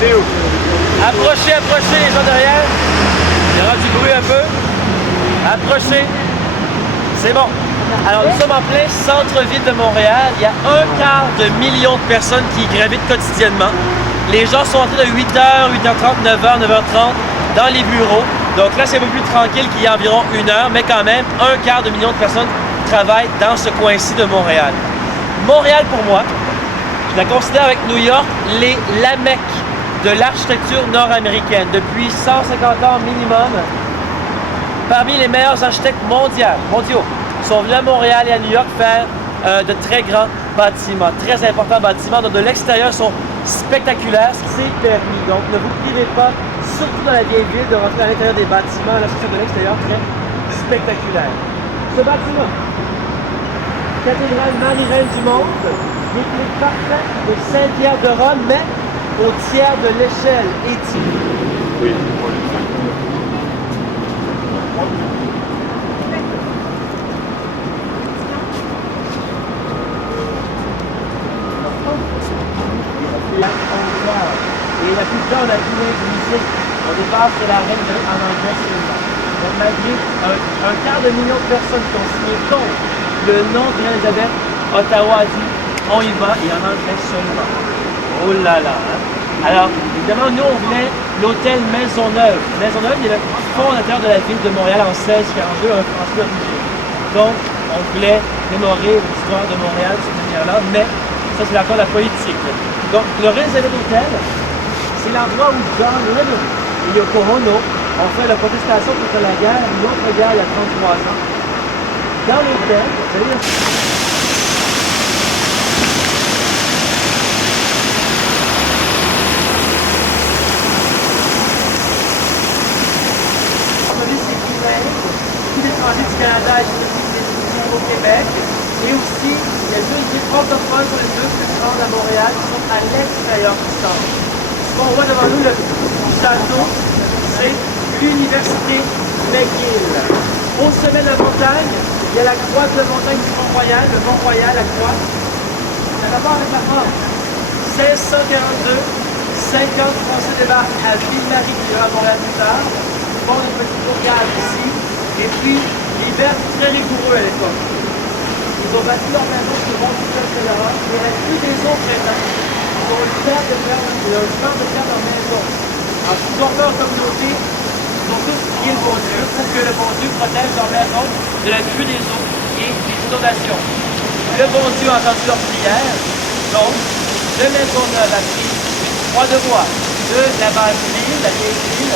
C'est où? Approchez, approchez les gens derrière. Il y aura du bruit un peu. Approchez. C'est bon. Alors nous sommes en plein centre-ville de Montréal. Il y a 1/4 de personnes qui y gravitent quotidiennement. Les gens sont entrés de 8h, 8h30, 9h, 9h30 dans les bureaux. Donc là, c'est un peu plus tranquille qu'il y a environ 1 heure, mais quand même, 1/4 de personnes travaillent dans ce coin-ci de Montréal. Montréal, pour moi, je la considère avec New York la Mecque de l'architecture nord-américaine. Depuis 150 ans minimum, parmi les meilleurs architectes mondiaux sont venus à Montréal et à New York faire de très grands bâtiments, très importants bâtiments. Donc de l'extérieur sont spectaculaires, c'est permis. Donc ne vous privez pas, surtout dans la vieille ville, de rentrer à l'intérieur des bâtiments, là c'est de l'extérieur très spectaculaire. Ce bâtiment, cathédrale Marie-Reine du Monde, l'éclat parfait de Saint-Pierre de Rome, mais au tiers de l'échelle. Et-tu? Oui. Et la plupart de la musique, au départ, c'est la reine en anglais seulement. Donc malgré un 1/4 de personnes qui ont signé contre le nom de Reine-Élisabeth, Ottawa a dit on y va et en anglais seulement. Oh là là! Hein? Alors, évidemment, nous, on voulait l'hôtel Maisonneuve. Maisonneuve, il est le fondateur de la ville de Montréal en 1642, un François Riger. Donc, on voulait mémorer l'histoire de Montréal de cette manière-là, mais ça, c'est encore la politique. Donc, le Reine-Élisabeth Hotel, c'est l'endroit où John Lennon et Yoko Ono ont fait la protestation contre la guerre, une autre guerre il y a 33 ans. Dans l'hôtel, vous allez tous les étrangers du Canada et au Québec. Et aussi, il y a deux équipes francophones sur les deux plus grandes à Montréal qui sont à l'extérieur du centre. Ce qu'on voit devant nous, le château, c'est l'université McGill. Au sommet de la montagne, il y a la croix de la montagne du Mont-Royal, le Mont-Royal, la croix. Ça a d'abord avec la forme. 1642, 50 Français débarquent à Ville-Marie, qui ira à Montréal plus tard, font une petite bourgade ici, et puis l'hiver très rigoureux à l'époque. Ils ont bâti leur maison sur le mont du Fleuve Saint-Laurent, il n'y avait plus des eaux présentes. Ils ont eu le temps de faire leur maison. Alors, s'ils ont fait en communauté, ils ont tous prié le bon Dieu pour que le bon Dieu protège leur maison de la crue des eaux et des inondations. Le bon Dieu a entendu leur prière, donc le Maisonneuve a pris 3 de bois de la base ville, la vieille ville.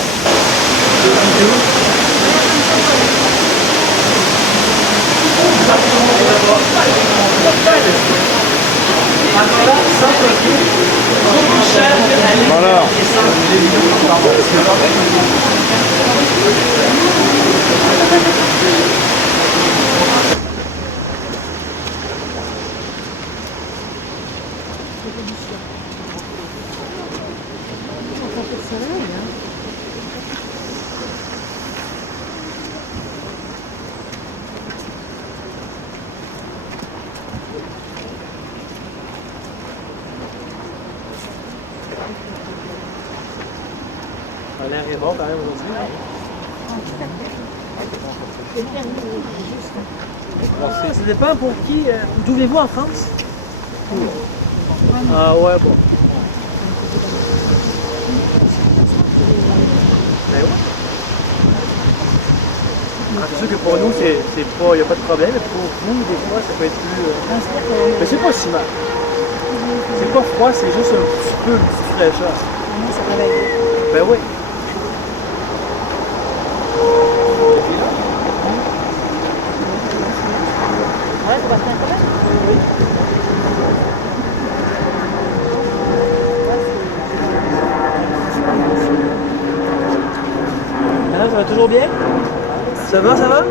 Voilà. L'air est bon quand même aujourd'hui. Ça dépend pour qui. D'où vivez-vous en France? Ah ouais, bon. Ben ouais. C'est sûr que pour nous, il n'y a pas de problème, mais pour vous, des fois, ça peut être plus. Mais c'est pas si mal. C'est pas froid, c'est juste un petit peu, une petite fraîcheur. Ben oui. Madame, ça va toujours bien? Ça va, ça va?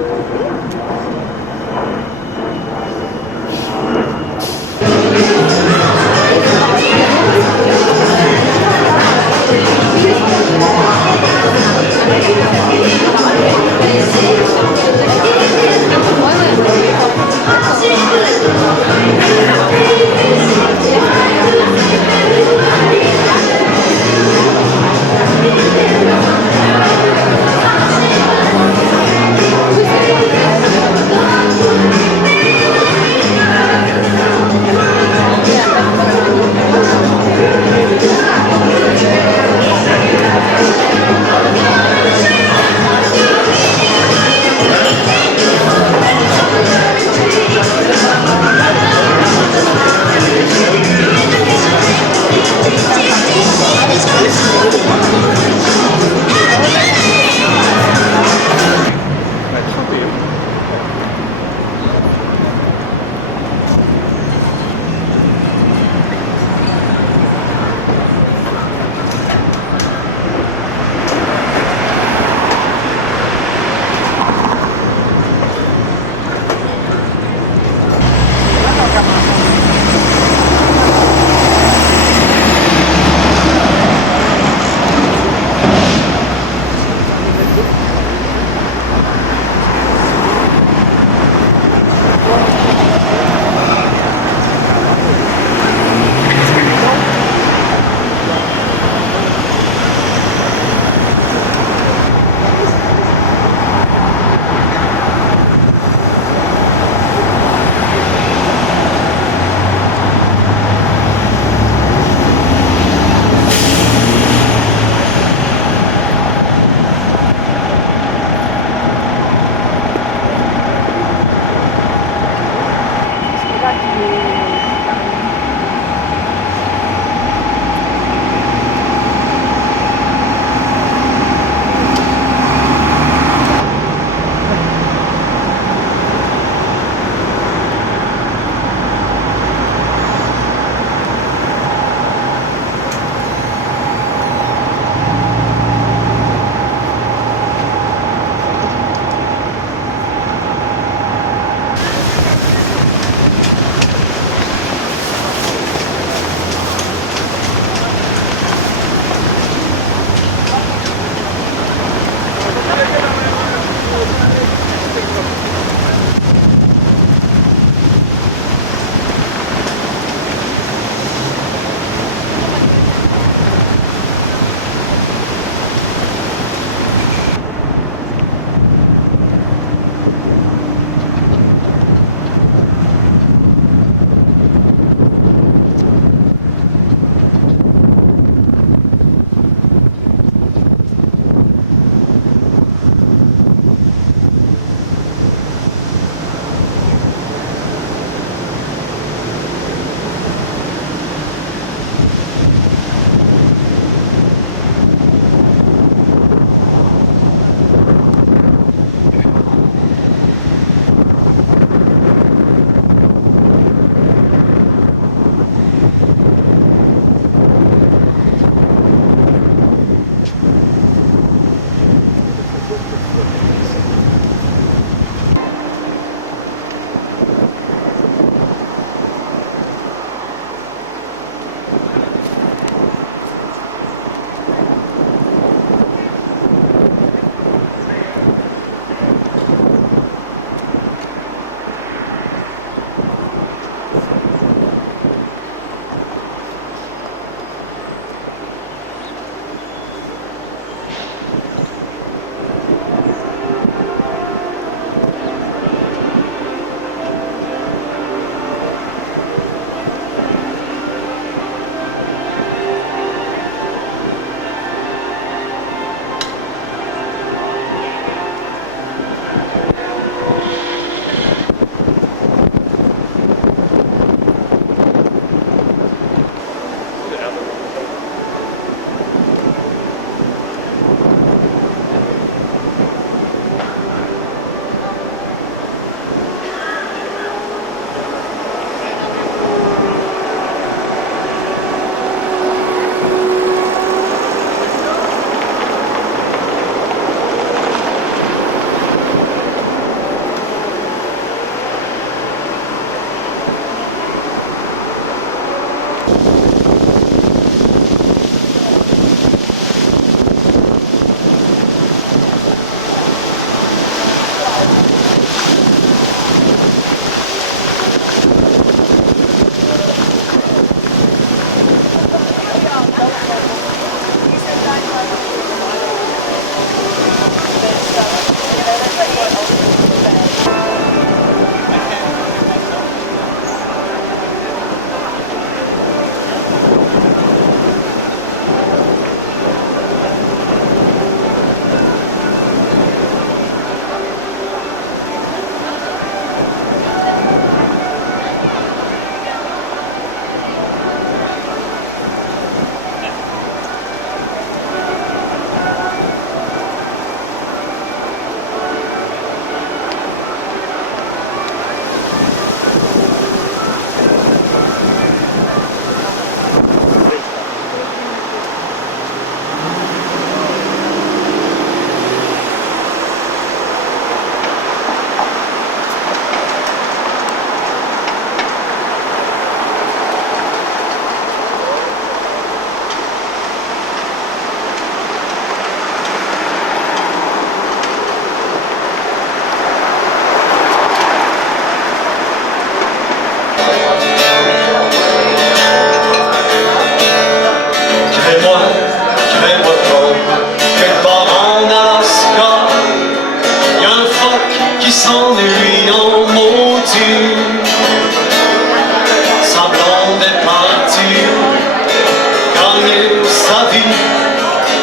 gagné sa vie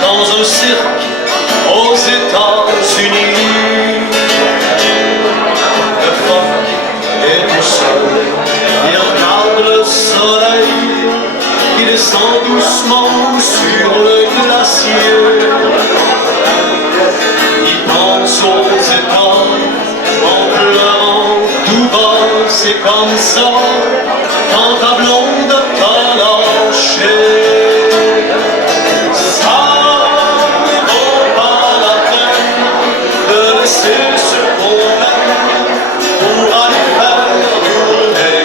dans un cirque aux États-Unis. Le phoque est tout seul, il regarde le soleil qui descend doucement sur le glacier. Il pense aux États en pleurant tout bas, c'est comme ça quand ta blonde t'a lâché. Ça ne vaut pas la peine de laisser ce qu'on aime pour aller faire tourner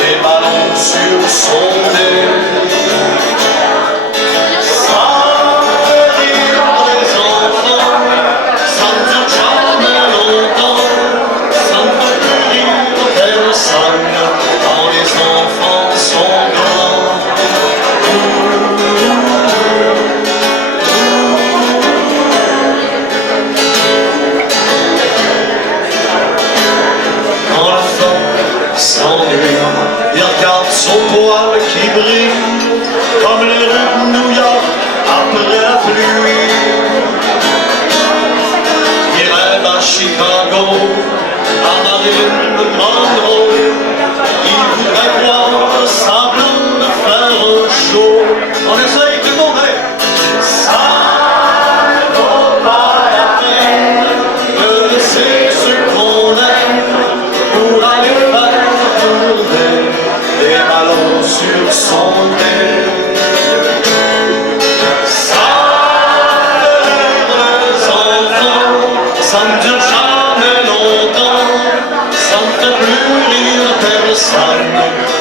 les ballons sur son nez. Ça fait rire les enfants, ça ne dure jamais longtemps, ça ne fait plus rire personne quand les enfants sont grands. Quand la femme s'ennuie, il regarde son poil qui brille comme les rues de New York après la pluie. Il rêve à Chicago, à Marilyn Monroe. Il voudrait voir sa blonde faire un show. On essaye de tomber. Ça ne vaut pas la peine de laisser ce qu'on aime pour aller faire tourner des ballons sur son nez. Ça fait rire les enfants, ça ne dure jamais longtemps, ça ne fait plus rire personne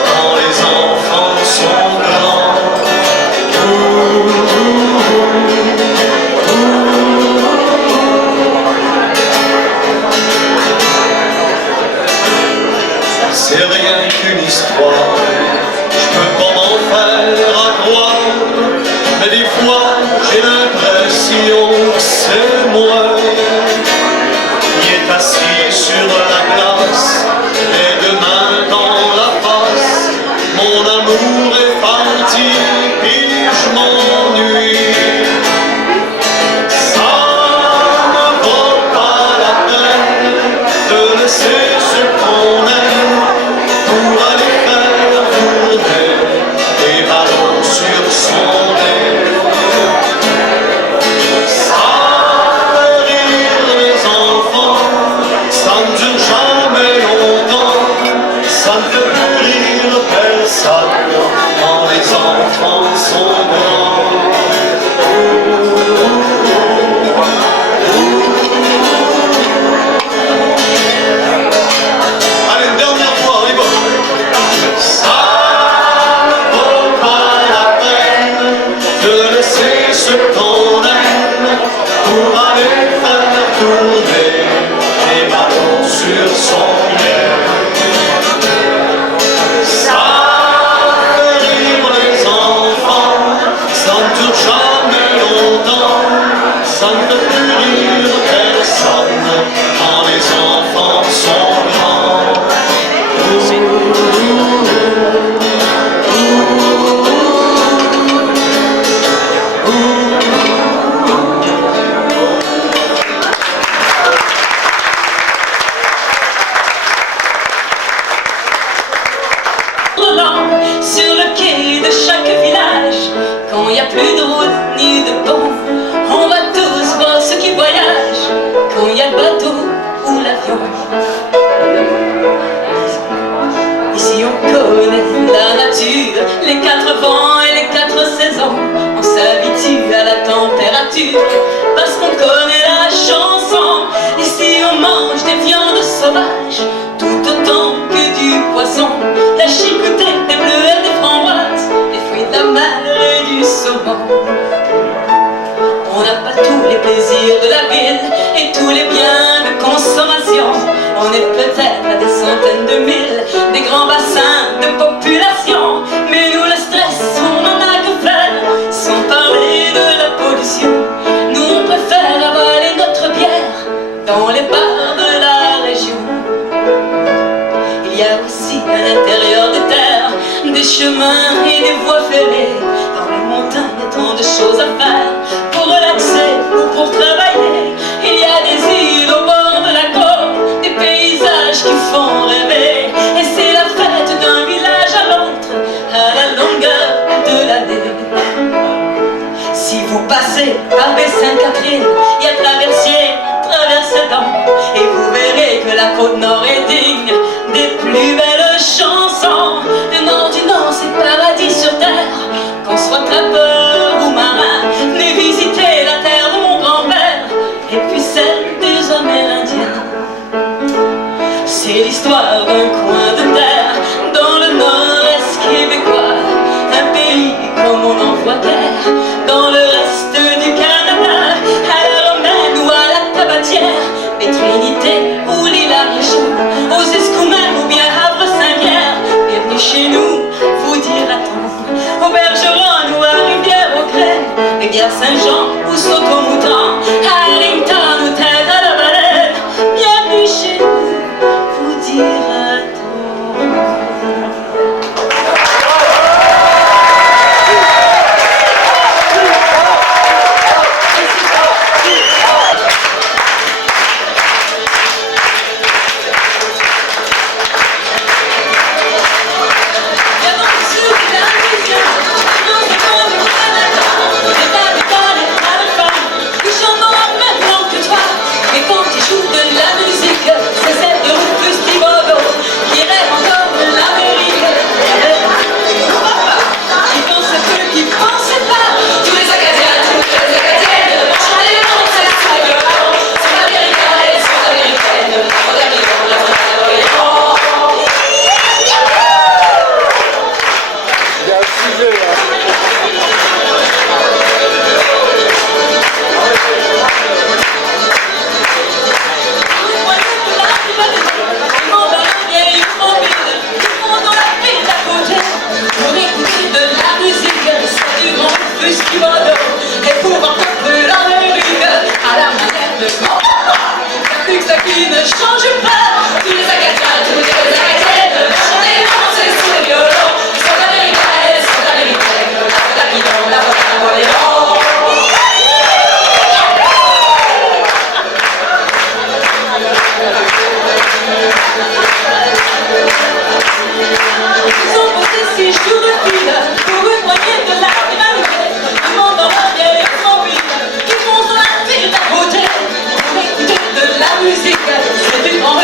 quand les enfants sont grands. C'est rien qu'une histoire, je peux pas m'en faire à croire, mais des fois j'ai l'impression que c'est moi. Il est assis sur la glace, les deux mains dans la face. Mon amour est parti, puis je m'ennuie. Ça ne vaut pas la peine de laisser ce qu'on aime pour aller faire tourner des ballons sur son nez. Ça fait rire les enfants, ça ne dure jamais longtemps, ça ne fait plus rire personne quand les enfants sont grands. Allez, une dernière fois, on y va. Ça ne vaut pas la peine de laisser ce qu'on aime pour aller faire tourner les ballons sur son nez. Ça fait rire les enfants, ça ne dure jamais longtemps, ça ne fait plus rire personne quand les enfants sont grands. Sur le quai de chaque village, quand il n'y a plus de route ni de pont, on va tous voir ceux qui voyagent, quand il y a le bateau ou l'avion. Ici on connaît la nature, les quatre vents et les quatre saisons. On s'habitue à la température parce qu'on connaît la chanson. Ici on mange des viandes sauvages tout autant que du poisson. La chicoutée, des bleuets, des framboises, des fruits de la mer et du saumon. On n'a pas tous les plaisirs de la ville et tous les biens de consommation. On est peut-être à des centaines de milles des grands bassins de population. Mais nous le stress, on n'en a que faire, sans parler de la pollution. Nous on préfère avaler notre bière dans les bars de la région. Il y a aussi à l'intérieur des terres des chemins et des voies ferrées, dans les montagnes passez par Baie-Sainte-Catherine, il y a traversez et vous verrez que la côte nord est digne des plus belles chansons. Du nord, c'est paradis sur terre. Qu'on soit trappeur ou marin, venez visiter la terre de mon grand-père et puis celle des Amérindiens. C'est l'histoire d'un coin de terre dans le nord-est québécois, un pays comme on en voit guère dans le reste du Canada, à la Romaine ou à la Tabatière, les Trinités ou l'île Arichou, aux Escoumins ou bien Havre-Saint-Pierre. Bienvenue chez nous, vous dira-t-on, au Bergeron ou à Rivière-aux-Graines, Rivière Saint-Jean ou Saut-au-Mouton, à Harrington ou Tête à la Baleine. Bienvenue chez nous, vous dira-t-on. Et pour un peu l'Amérique à la manière de grand-papa, plus que ça qui ne change pas. Tous les Acadiens, toutes les Acadiennes, chanter, danser sous les violons. Sont américaines, sont américaines, la guidon, la voix, ils ont posé 6 jours de file pour une poignée de la rivalité. Ils montent dans la vieille automobile, ils foncent dans la ville d'à côté pour écouter de la musique. C'est du grand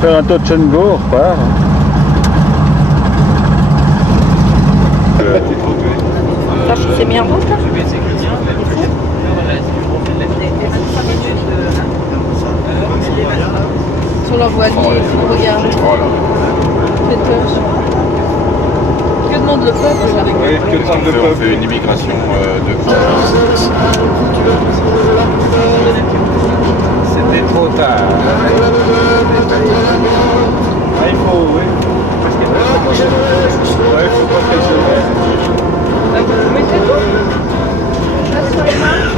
faire un touch and go, on repart. Ça, c'est mis en route là? Sur la voilier, regarde. Que demande le peuple là? Oui, que demande le peuple? On fait une immigration de C'était trop tard. Ah, il faut, oui. Ouais, il faut pas qu'elle se mette. Vous mettez tout? Là sur les mains?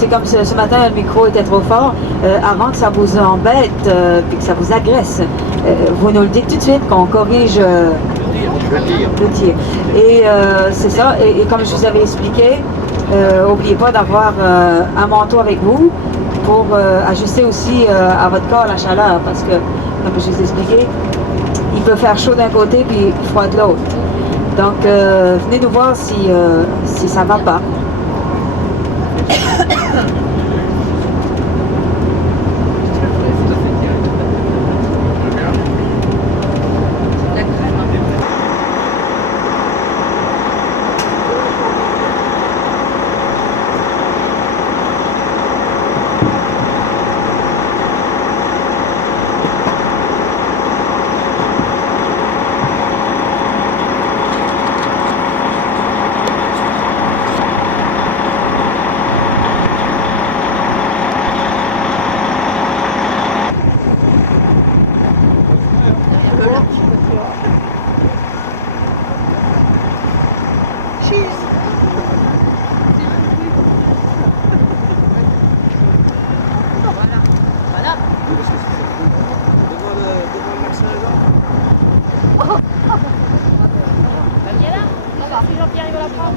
C'est comme ce matin, le micro était trop fort. Avant que ça vous embête puis que ça vous agresse, vous nous le dites tout de suite qu'on corrige le tir. Et c'est ça. Et comme je vous avais expliqué, n'oubliez pas d'avoir un manteau avec vous pour ajuster aussi à votre corps la chaleur. Parce que, comme je vous ai expliqué, il peut faire chaud d'un côté puis froid de l'autre. Donc, venez nous voir si ça ne va pas. Jean-Pierre, il va la prendre.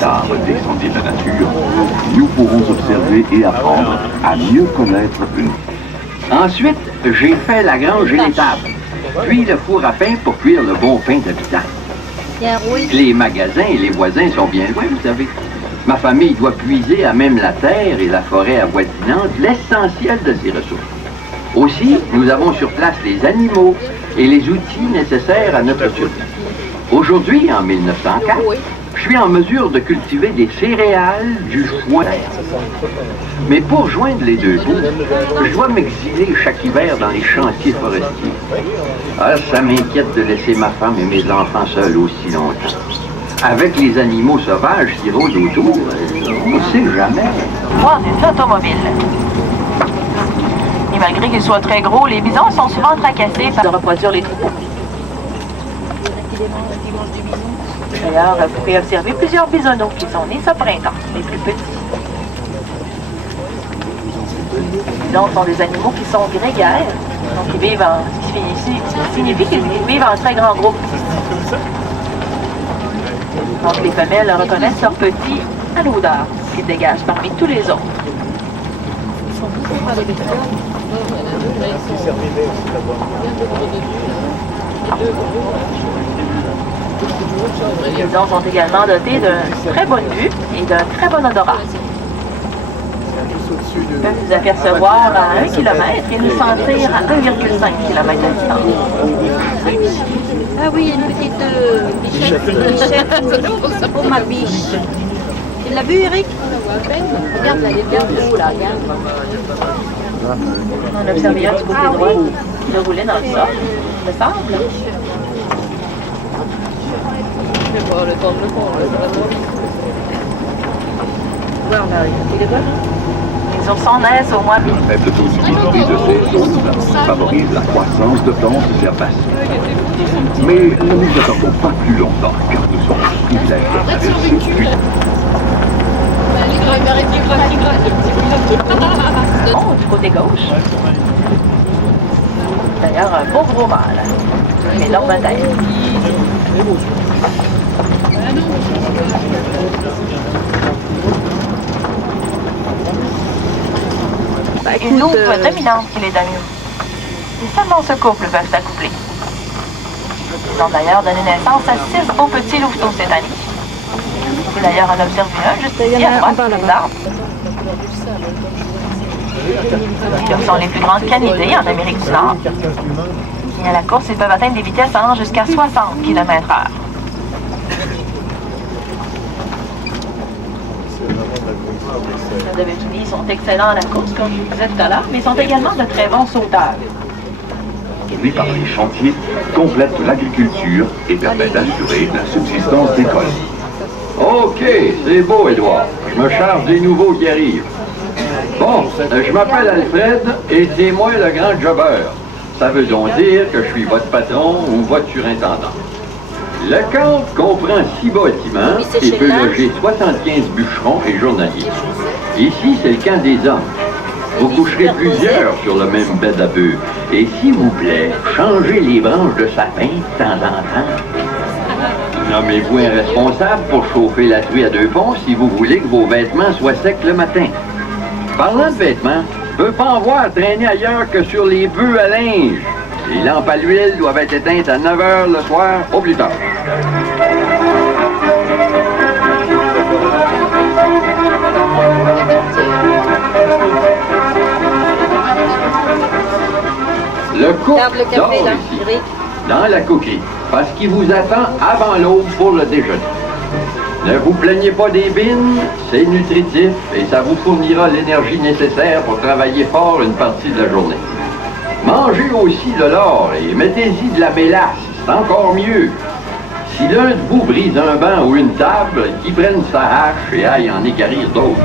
Tard des sentiers de la nature, nous pourrons observer et apprendre à mieux connaître une. Ensuite, j'ai fait la grange et l'étable. puis le four à pain pour cuire le bon pain d'habitant. Les magasins et les voisins sont bien loin, vous savez. Ma famille doit puiser à même la terre et la forêt avoisinante l'essentiel de ses ressources. Aussi, nous avons sur place les animaux et les outils nécessaires à notre survie. Aujourd'hui, en 1904, je suis en mesure de cultiver des céréales, du foin. Mais pour joindre les deux bouts, je dois m'exiler chaque hiver dans les chantiers forestiers. Ah, ça m'inquiète de laisser ma femme et mes enfants seuls aussi longtemps. Avec les animaux sauvages qui rôdent autour, on ne sait jamais. Voir des automobiles. Et malgré qu'ils soient très gros, les bisons sont souvent tracassés par de reproduire les troupeaux. D'ailleurs, vous pouvez observer plusieurs bisonneaux qui sont nés ce printemps, les plus petits. Les bisons sont des animaux qui sont grégaires, donc ils vivent en, ce qui signifie qu'ils vivent en très grand groupe. Donc les femelles reconnaissent leurs petits à l'odeur qu'ils dégagent parmi tous les autres. Les bisons sont également dotés d'une très bonne vue et d'un très bon odorat. Ils peuvent nous apercevoir à 1 km et nous sentir à 1,5 km de distance. Ah oui, il y a une petite bichette pour ma biche. Tu l'as vu, Eric? Regarde, là, elle est bien haut, là, regarde. On a observé un du côté droit qui roulait dans le sol, il me semble. Je vais voir le temps de le fond, ça va trop vite. Ouais, on a écouté les gars. Les oursons naissent au mois de Un faible taux d'humidité de ces zones favorise la croissance de plantes herbacées. Mais ne nous attendons pas plus longtemps, car nous sommes privilégiés de traverser puis oh, du côté gauche. D'ailleurs, un beau gros mâle. Mais l'homme à tête. Une loupe dominante qui les domine. Et seulement ce couple peuvent s'accoupler. Ils ont d'ailleurs donné naissance à 6 beaux petits louveteaux cette année. Et d'ailleurs, on observe un juste ici à droite des arbres. Ce sont les plus grandes canidés en Amérique du Nord. Et à la course, ils peuvent atteindre des vitesses allant jusqu'à 60 km/h. Ils sont excellents à la course, comme je vous disais tout à l'heure, mais ils sont également de très bons sauteurs. lui par les chantiers, complètent l'agriculture et permettent d'assurer la subsistance des colonies. OK, c'est beau, Édouard. Je me charge des nouveaux qui arrivent. Bon, je m'appelle Alfred et c'est moi le grand jobber. Ça veut donc dire que je suis votre patron ou votre surintendant. Le camp comprend 6 bâtiments et peut loger 75 bûcherons et journaliers. Ici, c'est le camp des hommes. Vous coucherez plusieurs sur le même bed à bœufs. Et s'il vous plaît, changez les branches de sapin de temps en temps. Nommez-vous un responsable pour chauffer la truie à 2 ponts si vous voulez que vos vêtements soient secs le matin. Parlant de vêtements, je ne peux pas en voir traîner ailleurs que sur les bœufs à linge. Les lampes à l'huile doivent être éteintes à 9 h le soir au plus tard. Le couple dort ici, dans la coquille, parce qu'il vous attend avant l'aube pour le déjeuner. Ne vous plaignez pas des bines, c'est nutritif et ça vous fournira l'énergie nécessaire pour travailler fort une partie de la journée. Mangez aussi de l'or et mettez-y de la mélasse, c'est encore mieux. Si l'un de vous brise un banc ou une table, qu'il prenne sa hache et aille en équarrir d'autres.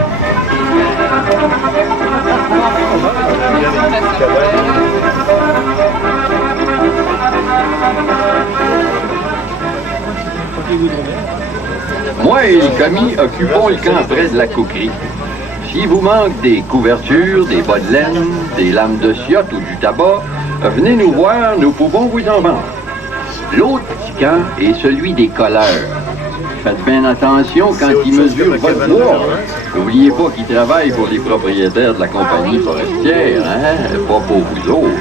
Moi et le commis occupons le camp près de la coquerie. S'il vous manque des couvertures, des bas de laine, des lames de ciotte ou du tabac, venez nous voir, nous pouvons vous en vendre. L'autre petit camp est celui des colleurs. Faites bien attention quand ils mesurent votre bois. N'oubliez pas qu'ils travaillent pour les propriétaires de la compagnie forestière, hein? Pas pour vous autres.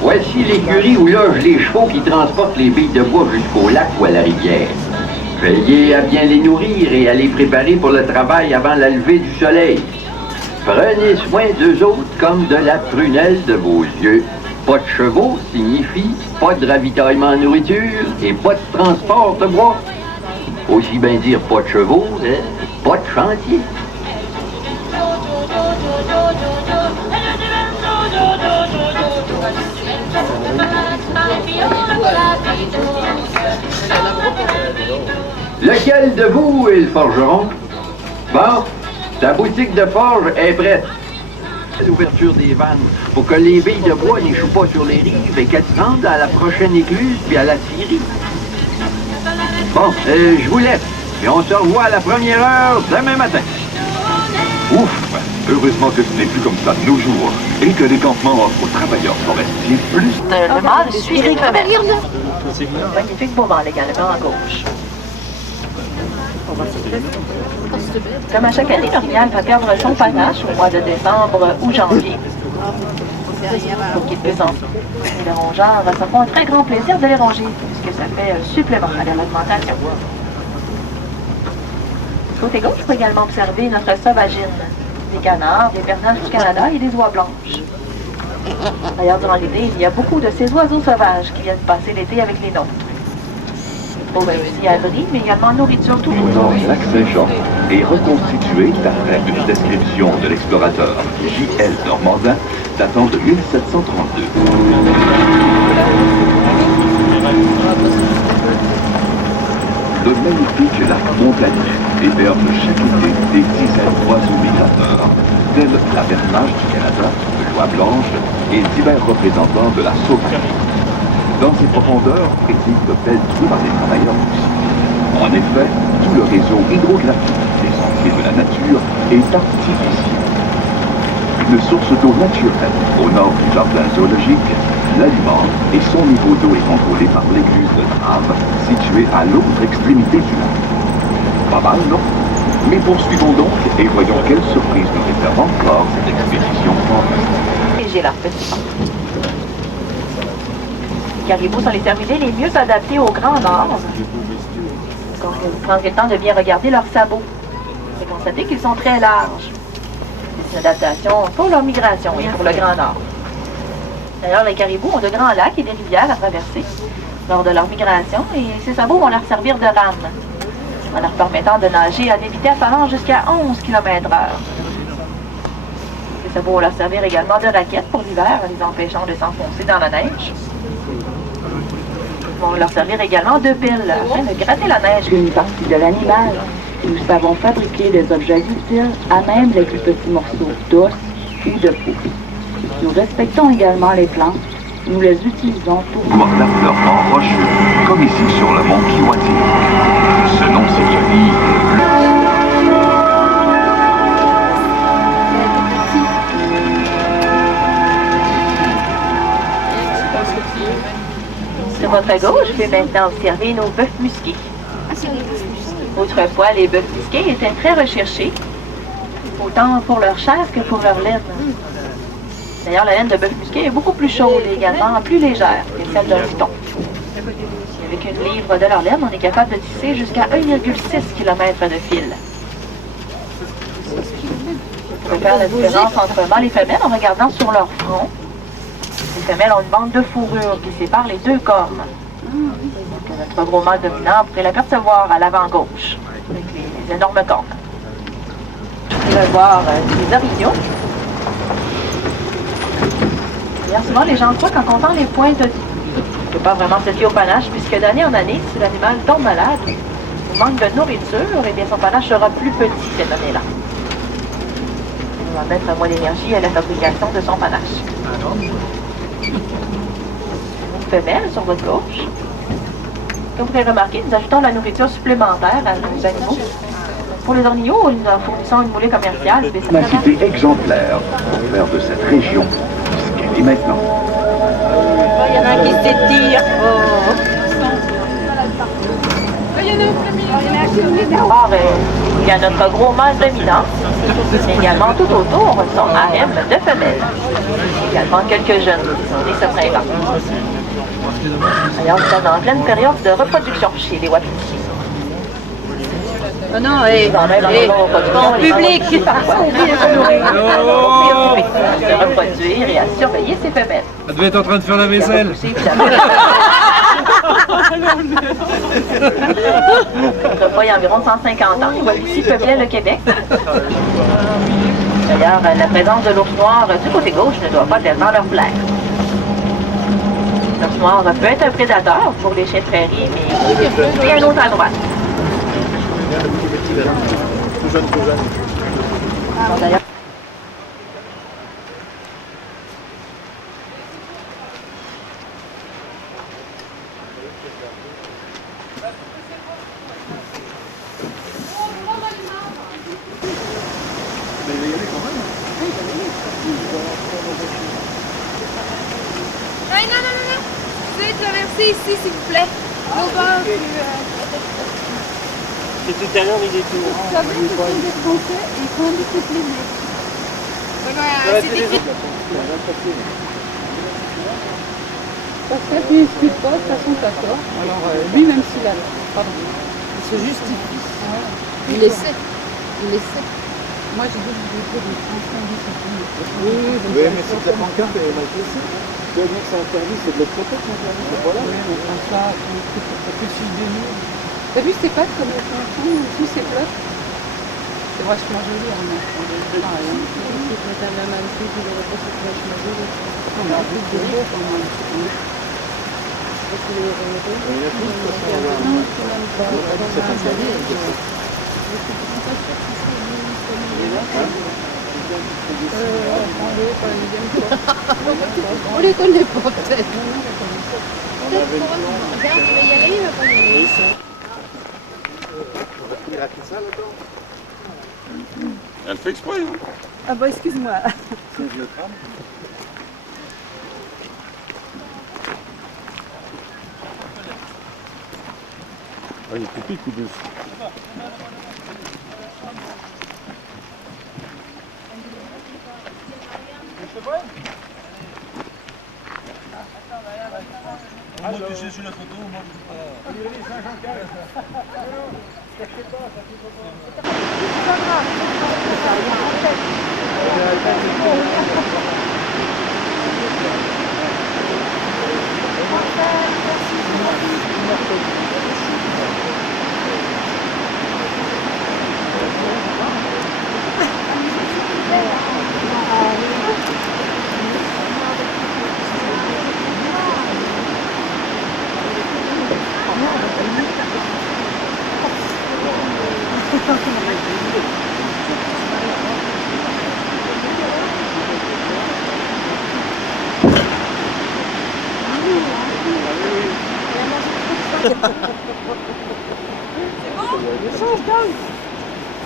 Voici l'écurie où logent les chevaux qui transportent les billes de bois jusqu'au lac ou à la rivière. Veillez à bien les nourrir et à les préparer pour le travail avant la levée du soleil. Prenez soin d'eux autres comme de la prunelle de vos yeux. Pas de chevaux signifie pas de ravitaillement en nourriture et pas de transport de bois. Aussi bien dire pas de chevaux, hein? Pas de chantier. Lequel de vous est le forgeron? Bon, ta boutique de forge est prête. L'ouverture des vannes pour que les billes de bois n'échouent pas sur les rives et qu'elles se rendent à la prochaine écluse puis à la scierie. Bon, je vous laisse. Et on se revoit à la première heure demain matin. Ouf! Heureusement que ce n'est plus comme ça de nos jours et que les campements offrent aux travailleurs forestiers plus... Le mâle suit les femelles. Magnifique beau mâle également à gauche. Comme à chaque année, l'orignal va perdre son panache au mois de décembre ou janvier. Pour qu'il puisse enfler. Et les rongeurs se font un très grand plaisir de les ronger, puisque ça fait un supplément à leur alimentation. Côté gauche, on peut également observer notre sauvagine, des canards, des bernaches du Canada et des oies blanches. D'ailleurs, durant l'été, il y a beaucoup de ces oiseaux sauvages qui viennent passer l'été avec les nôtres. On trouve aussi abri, mais également nourriture tout Le nord du lac Saint-Jean est reconstitué d'après une description de l'explorateur J.L. Normandin datant de 1732. Le magnifique lac Montagny héberge chaque été des dizaines d'oiseaux migrateurs, tels la bernache du Canada, l'oie blanche et divers représentants de la sauvagerie. Dans ces profondeurs résident de belles trous par des travailleurs aussi. En effet, tout le réseau hydrographique des sentiers de la nature est artificiel. Une source d'eau naturelle au nord du jardin zoologique l'alimente et son niveau d'eau est contrôlé par l'écluse de Drave située à l'autre extrémité du lac. Pas mal, non? Mais poursuivons donc et voyons quelle surprise nous réserve encore cette expédition fantastique. Et j'ai leur petit sang. Les caribous sont les cervidés les mieux adaptés au Grand Nord. Donc, vous prendrez le temps de bien regarder leurs sabots. Vous allez constater qu'ils sont très larges. C'est une adaptation pour leur migration et pour le Grand Nord. D'ailleurs, les caribous ont de grands lacs et des rivières à traverser lors de leur migration et ces sabots vont leur servir de rames, en leur permettant de nager à des vitesses allant jusqu'à 11 km/h. Ces sabots vont leur servir également de raquettes pour l'hiver, en les empêchant de s'enfoncer dans la neige. Ils vont leur servir également de piles afin de gratter la neige. Une partie de l'animal. Nous savons fabriquer des objets utiles à même les plus petits morceaux d'os ou de peau. Nous respectons également les plantes. Nous les utilisons pour Voir la fleur en rocheux, comme ici sur le mont Kiwati. Ce nom signifie Sur votre gauche, je vais maintenant observer nos bœufs musqués. Autrefois, les bœufs musqués étaient très recherchés, autant pour leur chair que pour leur laine. D'ailleurs, la laine de bœuf musqué est beaucoup plus chaude et également plus légère que celle d'un mouton. Avec une livre de leur laine, on est capable de tisser jusqu'à 1,6 km de fil. On peut faire la différence entre mâles et femelles en regardant sur leur front. Les femelles ont une bande de fourrure qui sépare les deux cornes. Donc, notre gros mâle dominant, vous pouvez l'apercevoir à l'avant-gauche, avec les énormes cornes. Vous pouvez voir les orignaux. Bien souvent, les gens croient qu'en comptant les pointes, on ne peut pas vraiment se fier au panache, puisque d'année en année, si l'animal tombe malade ou manque de nourriture, eh bien son panache sera plus petit cette année-là. On va mettre moins d'énergie à la fabrication de son panache. Une femelle sur votre gauche. Comme vous pouvez remarquer, nous ajoutons la nourriture supplémentaire à nos animaux. Pour les orignaux, nous en fournissons une moulée commerciale spécifique. une cité exemplaire pour faire de cette région ce qu'elle est maintenant. Il y en a un qui s'étire. Oh. Il y en a au premier Or, il y a notre gros mâle dominant, mais également tout autour son harem de femelles. Également quelques jeunes nés ce printemps. Alors, nous sommes en pleine période de reproduction chez les Wapiti. Oh non, et en public. De reproduire et à surveiller ses femelles. Elle devait être en train de faire la vaisselle. Autrefois, il y a environ 150 ans, les Wapiti peuplaient le Québec. D'ailleurs, la présence de l'ours noir du côté gauche ne doit pas tellement leur plaire. L'ours noir peut être un prédateur pour les chiens de prairie, mais un autre à droite. D'ailleurs, non. Vous pouvez traverser ici, s'il vous plaît. L'autre bord du... Et tout à l'heure, il était où? Ça veut dire que c'est des Français et qu'on est disciplinés. C'est des... Parce que lui, il ne explique pas, de toute façon, t'as tort. Alors, lui, même s'il a... Pardon. Il se justifie. Il essaie. Moi, j'ai dit que vous étiez des Français indisciplinés. Oui, mais c'est que la pancarte, elle est mal placée. Tu vas dire que c'est interdit, c'est de l'autre côté que c'est interdit. Voilà. Oui, mais comme ça, ça fait suivre des murs. T'as vu ces pattes comme elles sont ensemble, aussi ces flottes? C'est vachement joli, hein. C'est pareil. C'est un même antique, il aurait pas cette vachement joli. On a plus de beau quand même. Parce qu'il est heureux. Il y a plus de façon à voir. Non, c'est même pas. C'est interdit. On les connaît pas peut-être. Regarde, tu veux y aller, il va pas y aller. Elle fait exprès, hein? Ah bah excuse-moi. C'est un vieux tram. Ah, il est coupé, coup de... Ah, moi, tu sais, sur la photo, moi,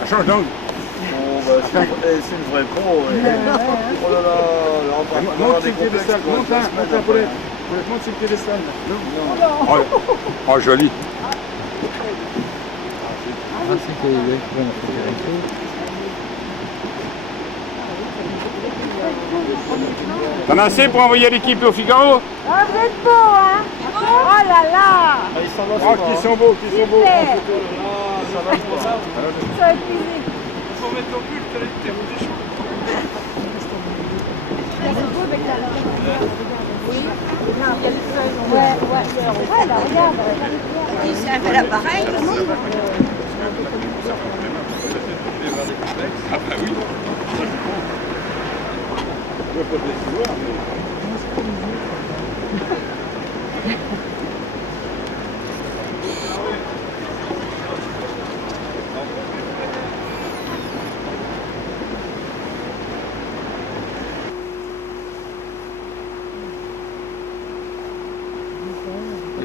Change d'angle. Bon, bah, c'est une vraie pro. Oh là là, on va pas avoir des complexes. Monte un poulet. Monte sur le piédestal. Oh, joli. T'en as assez pour envoyer l'équipe au Figaro? Ah, vous êtes beau, hein? Oh là là! Ils sont Oh, qui sont beaux, qui sont beaux. Super. Ça va, je pense. Ça va être plaisir. Faut mettre ton pull, t'es rouge chaud. C'est beau avec la... Oui. Non, il y a le feuille. Ouais, là, regarde. C'est un peu l'appareil aussi. Ah bah oui. Je vais pas te laisser voir, mais...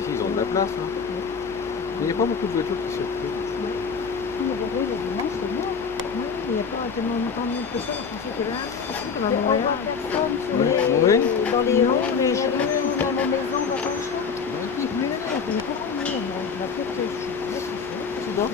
Ils ont de la place, hein. Il n'y a pas beaucoup de voitures qui circulent. Il n'y a pas tellement longtemps que ça, je pensais que là, comme à Montréal, Oui. dans les hauts, les cheveux, dans la maison, dans le champ. Mais là, il n'y a pas de la tête, je suis pas si sûre. Non.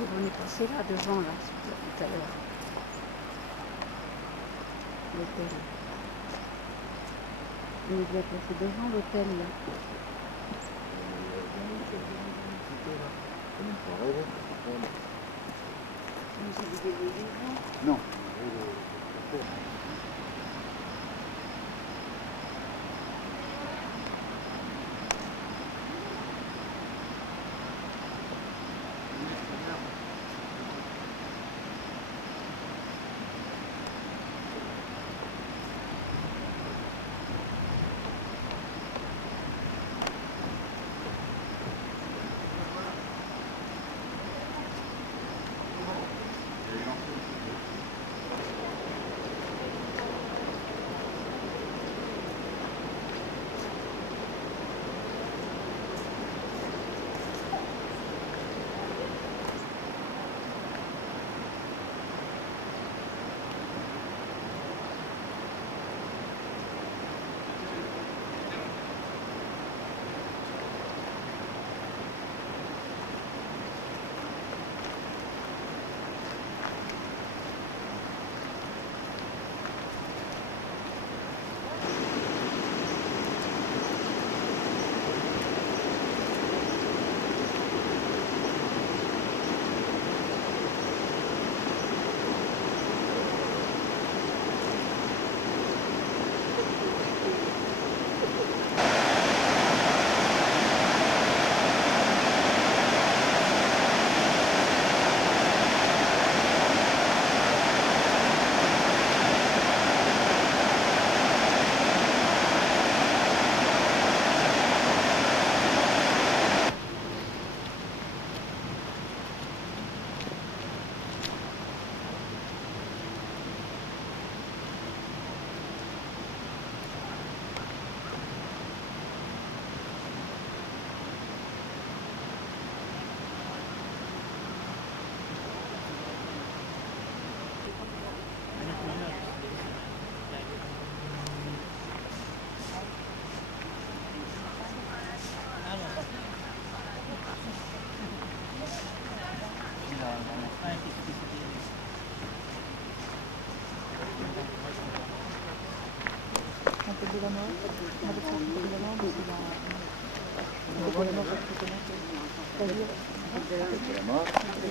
On est passé là devant, là, tout à l'heure. L'hôtel. On est bien passé devant l'hôtel, là. Non.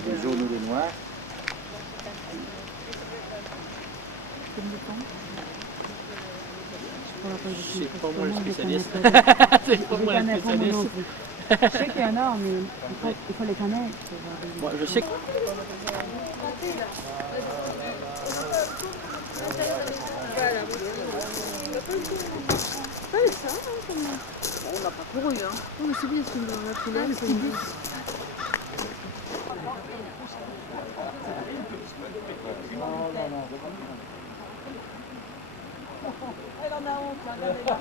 Les jaunes ou les noirs. C'est pas moi le spécialiste. C'est pas moi le spécialiste. Je sais qu'il y en a, mais il faut les connaître. Moi, je sais que... Pas ça, on n'a pas couru, hein. Non, mais c'est bien, c'est dans la foulée, c'est une bus. Elle en a honte, regardez-la.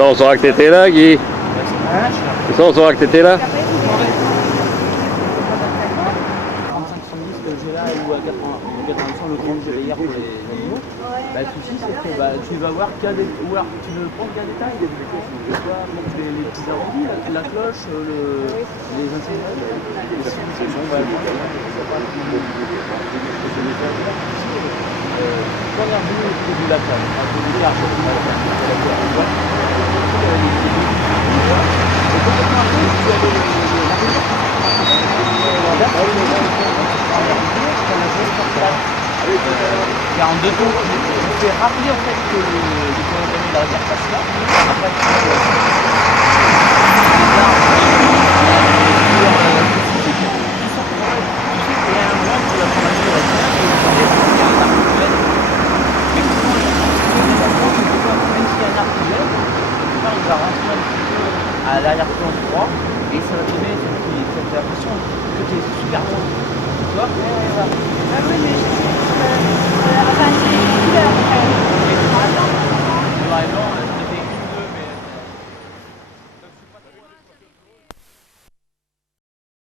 Ça, on saura que t'étais là, Guy. Ça, on saura que t'étais là. 35 70 que j'ai là ou à 80 le grand que j'avais hier pour les animaux, bah, le souci c'est que bah, tu vas voir qu'il y a des. Ou alors tu veux prendre qu'un détail, des petits arrondis, la cloche, les incinérés. Quand on est revenu au début de la plage, en 2 tours, je vais rappeler en fait que les coordonnées de la rivière passent là. À l'arrière-plan droit et ça va donner cette impression que tu es super bon. Tu vois? Ah oui, mais enfin, c'est